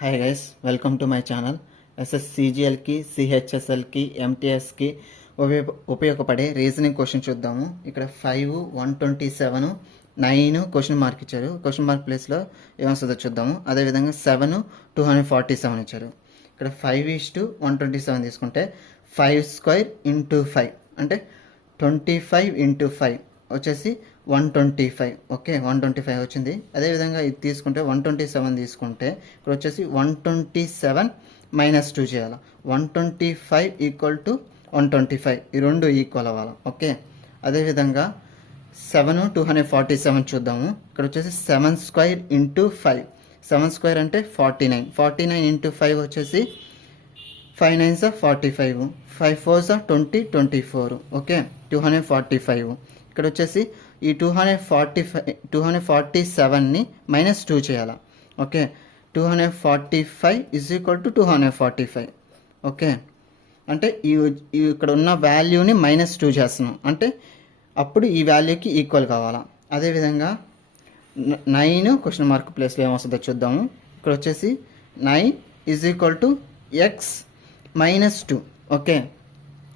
Hi guys, welcome to my channel. ఎస్ఎస్సిజిఎల్కి, సిహెచ్ఎస్ఎల్కి, ఎంటీఎస్కి ఉపయోగపడే రీజనింగ్ క్వశ్చన్ చూద్దాము. ఇక్కడ 5, 127, 9 క్వశ్చన్ మార్క్ ఇచ్చారు. క్వశ్చన్ మార్క్ ప్లేస్లో ఏమొస్తుందో చూద్దాము. అదేవిధంగా 7, 247 ఇచ్చారు. ఇక్కడ 5:127 తీసుకుంటే 5² × 5 అంటే 25 × 5 వచ్చేసి 125. ఓకే, 125 వచ్చింది. అదేవిధంగా ఇది తీసుకుంటే 127 తీసుకుంటే ఇక్కడ వచ్చేసి 127 - 2 చేయాలి. 125 = 125, ఈ రెండు ఈక్వల్ అవ్వాలి. ఓకే, అదేవిధంగా 7, 247 చూద్దాము. ఇక్కడ వచ్చేసి 7² × 5. 7² అంటే 49. 49 × 5 వచ్చేసి 5 9s 45, 5 4s 20, 24. ఓకే, 245. ఇక్కడ వచ్చేసి ఈ 247ని -2 చేయాలి. ఓకే, 245 = 245. ఓకే, అంటే ఇక్కడ ఉన్న వాల్యూని -2 చేస్తున్నాం, అంటే అప్పుడు ఈ వాల్యూకి ఈక్వల్ కావాలా. అదేవిధంగా 9 క్వశ్చన్ మార్క్ ప్లేస్లో ఏమొస్తుందో చూద్దాము. ఇక్కడ వచ్చేసి 9 = x - 2. ఓకే,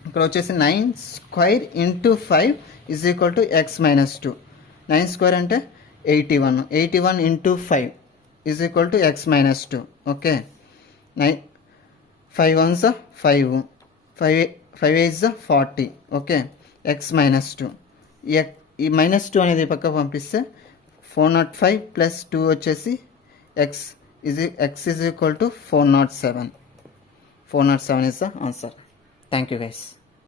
ఇక్కడ వచ్చేసి 9² × 5 = x - 2. 9² అంటే 81. 81 × 5 = x - 2. Okay, 5 1s 5, 5 8s 40. Okay, x - 2. ఈ -2 అనేది పక్క పంపిస్తే 405 + 2 వచ్చేసి x = 407. 407 is the answer. Thank you guys.